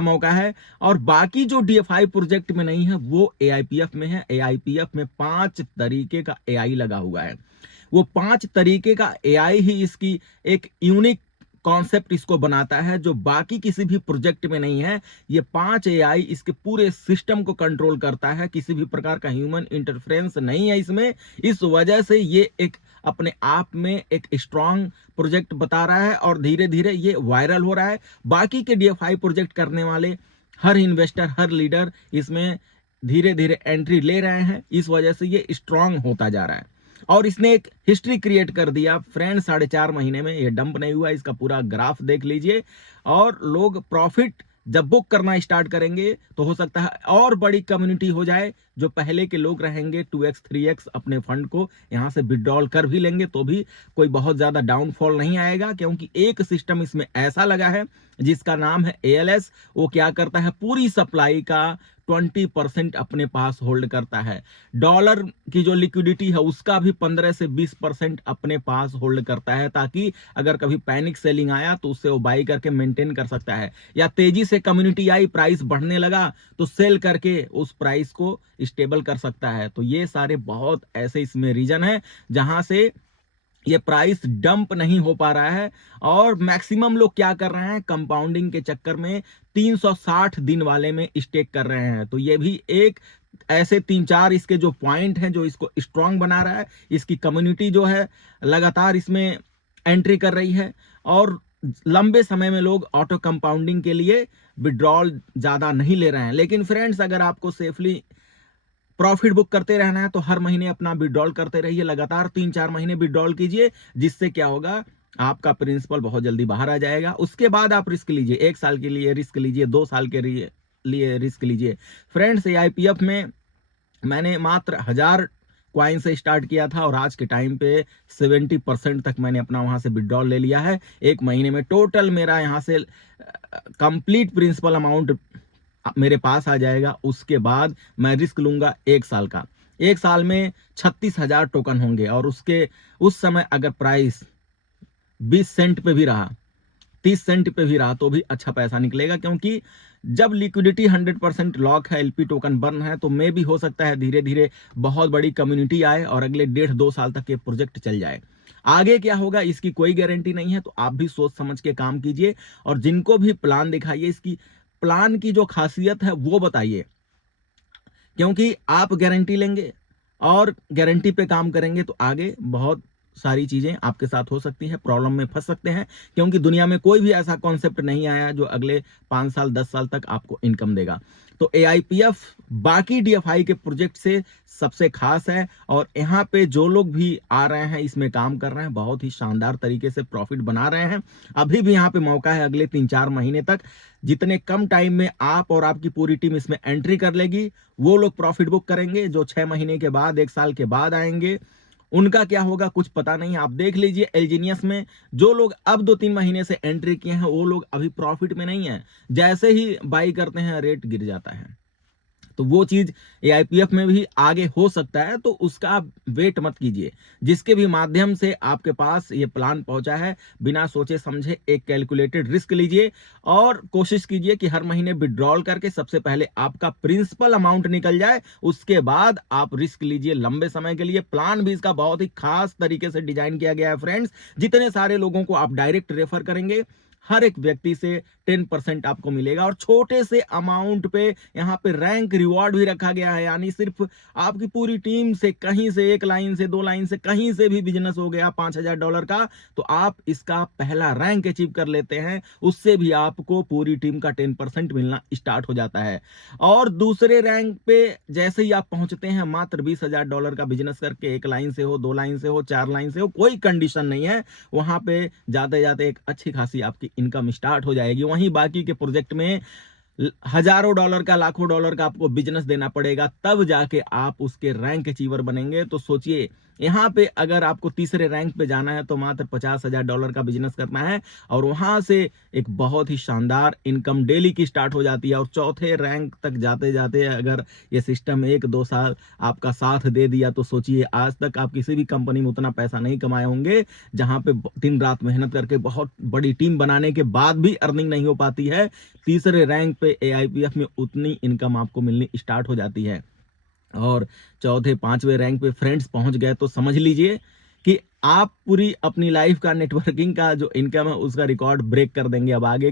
मौका है। और बाकी जो डीएफआई प्रोजेक्ट में नहीं है वो एआईपीएफ में है। एआईपीएफ में 5 तरीके का एआई लगा हुआ है। वो 5 तरीके का एआई ही इसकी एक यूनिक कॉन्सेप्ट इसको बनाता है, जो बाकी किसी भी प्रोजेक्ट में नहीं है। ये 5 एआई इसके पूरे सिस्टम को कंट्रोल करता है, किसी भी प्रकार का ह्यूमन इंटरफेरेंस नहीं है इसमें। इस वजह से ये एक अपने आप में एक स्ट्रांग प्रोजेक्ट बता रहा है और धीरे धीरे ये वायरल हो रहा है। बाकी के डीएफआई प्रोजेक्ट करने वाले हर इन्वेस्टर, हर लीडर इसमें धीरे धीरे एंट्री ले रहे हैं। इस वजह से ये स्ट्रांग होता जा रहा है और इसने एक हिस्ट्री क्रिएट कर दिया फ्रेंड। 4.5 महीने में ये डंप नहीं हुआ, इसका पूरा ग्राफ देख लीजिए। और लोग प्रॉफिट जब बुक करना स्टार्ट करेंगे तो हो सकता है और बड़ी कम्युनिटी हो जाए। जो पहले के लोग रहेंगे 2x 3x अपने फंड को यहां से विड्रॉल कर भी लेंगे तो भी कोई बहुत ज्यादा डाउनफॉल नहीं आएगा, क्योंकि एक सिस्टम इसमें ऐसा लगा है जिसका नाम है एएलएस। वो क्या करता है, पूरी सप्लाई का 20% अपने पास होल्ड करता है। डॉलर की जो लिक्विडिटी है उसका भी 15 से 20% अपने पास होल्ड करता है, ताकि अगर कभी पैनिक सेलिंग आया तो उससे वो बाई करके मेंटेन कर सकता है, या तेजी से कम्युनिटी आई, प्राइस बढ़ने लगा तो सेल करके उस प्राइस को स्टेबल कर सकता है। तो ये सारे बहुत ऐसे इसमें रीजन है जहां से ये प्राइस डंप नहीं हो पा रहा है। और मैक्सिमम लोग क्या कर रहे हैं, कंपाउंडिंग के चक्कर में 360 दिन वाले में स्टेक कर रहे हैं। तो ये भी एक ऐसे 3-4 इसके जो पॉइंट हैं जो इसको स्ट्रांग बना रहा है। इसकी कम्युनिटी जो है लगातार इसमें एंट्री कर रही है और लंबे समय में लोग ऑटो कंपाउंडिंग के लिए विड्रॉल ज्यादा नहीं ले रहे हैं। लेकिन फ्रेंड्स, अगर आपको सेफली प्रॉफिट बुक करते रहना है तो हर महीने अपना विड्रॉल करते रहिए, लगातार 3-4 महीने विड्रॉल कीजिए, जिससे क्या होगा, आपका प्रिंसिपल बहुत जल्दी बाहर आ जाएगा। उसके बाद आप रिस्क लीजिए, 1 साल के लिए रिस्क लीजिए, 2 साल के लिए रिस्क लीजिए। फ्रेंड्स, एआईपीएफ में मैंने मात्र 1000 क्वाइन से स्टार्ट किया था और आज के टाइम पे 70% तक मैंने अपना वहां से विड्रॉल ले लिया है। 1 महीने में टोटल मेरा यहाँ से कंप्लीट प्रिंसिपल अमाउंट मेरे पास आ जाएगा। उसके बाद मैं रिस्क लूंगा 1 साल का। 1 साल में 36,000 टोकन होंगे और उस समय अगर प्राइस 20 सेंट पे भी रहा, 30 सेंट पे भी रहा तो भी अच्छा पैसा निकलेगा, क्योंकि जब लिक्विडिटी 100% लॉक है, एलपी टोकन बर्न है, तो मे भी हो सकता है धीरे धीरे बहुत बड़ी कम्युनिटी आए और अगले 1.5-2 साल तक ये प्रोजेक्ट चल जाए। आगे क्या होगा इसकी कोई गारंटी नहीं है, तो आप भी सोच समझ के काम कीजिए और जिनको भी प्लान दिखाइए, इसकी प्लान की जो खासियत है वो बताइए, क्योंकि आप गारंटी लेंगे और गारंटी पे काम करेंगे तो आगे बहुत सारी चीजें आपके साथ हो सकती हैं, प्रॉब्लम में फंस सकते हैं, क्योंकि दुनिया में कोई भी ऐसा कॉन्सेप्ट नहीं आया जो अगले 5 साल 10 साल तक आपको इनकम देगा। तो एआईपीएफ बाकी डीएफआई के प्रोजेक्ट से सबसे खास है और यहाँ पे जो लोग भी आ रहे हैं, इसमें काम कर रहे हैं, बहुत ही शानदार तरीके से प्रॉफिट बना रहे हैं। अभी भी यहाँ पे मौका है अगले 3-4 महीने तक, जितने कम टाइम में आप और आपकी पूरी टीम इसमें एंट्री कर लेगी, वो लोग प्रॉफिट बुक करेंगे। जो 6 महीने के बाद, 1 साल के बाद आएंगे, उनका क्या होगा कुछ पता नहीं। आप देख लीजिए एलजीनियस में जो लोग अब 2-3 महीने से एंट्री किए हैं, वो लोग अभी प्रॉफिट में नहीं है। जैसे ही बाई करते हैं रेट गिर जाता है। तो वो चीज एआईपीएफ में भी आगे हो सकता है, तो उसका आप वेट मत कीजिए। जिसके भी माध्यम से आपके पास ये प्लान पहुंचा है, बिना सोचे समझे एक कैलकुलेटेड रिस्क लीजिए और कोशिश कीजिए कि हर महीने विड्रॉल करके सबसे पहले आपका प्रिंसिपल अमाउंट निकल जाए, उसके बाद आप रिस्क लीजिए लंबे समय के लिए। प्लान भी इसका बहुत ही खास तरीके से डिजाइन किया गया है फ्रेंड्स। जितने सारे लोगों को आप डायरेक्ट रेफर करेंगे, हर एक व्यक्ति से 10% आपको मिलेगा और छोटे से अमाउंट पे यहाँ पे रैंक रिवॉर्ड भी रखा गया है। यानी सिर्फ आपकी पूरी टीम से कहीं से 1 लाइन से 2 लाइन से कहीं से भी बिजनेस हो गया $5,000 का, तो आप इसका पहला रैंक अचीव कर लेते हैं, उससे भी आपको पूरी टीम का 10% मिलना स्टार्ट हो जाता है। और दूसरे रैंक पे जैसे ही आप पहुंचते हैं, मात्र $20,000 का बिजनेस करके, 1 लाइन से हो, 2 लाइन से हो, 4 लाइन से हो, कोई कंडीशन नहीं है, वहां पे जाते जाते एक अच्छी खासी आपकी इनकम स्टार्ट हो जाएगी। वहीं बाकी के प्रोजेक्ट में हजारों डॉलर का, लाखों डॉलर का आपको बिजनेस देना पड़ेगा, तब जाके आप उसके रैंक अचीवर बनेंगे। तो सोचिए, यहाँ पे अगर आपको तीसरे रैंक पे जाना है तो मात्र $50,000 का बिजनेस करना है और वहां से एक बहुत ही शानदार इनकम डेली की स्टार्ट हो जाती है। और चौथे रैंक तक जाते जाते अगर ये सिस्टम 1-2 साल आपका साथ दे दिया तो सोचिए आज तक आप किसी भी कंपनी में उतना पैसा नहीं कमाए होंगे, जहां पे दिन रात मेहनत करके बहुत बड़ी टीम बनाने के बाद भी अर्निंग नहीं हो पाती है। तीसरे रैंक पे एआईपीएफ में उतनी इनकम आपको मिलनी स्टार्ट हो जाती है। और चौथे पांचवें रैंक पे फ्रेंड्स पहुंच गए तो समझ लीजिए कि आप पूरी अपनी लाइफ का नेटवर्किंग का जो इनकम है उसका रिकॉर्ड ब्रेक कर देंगे अब आगे।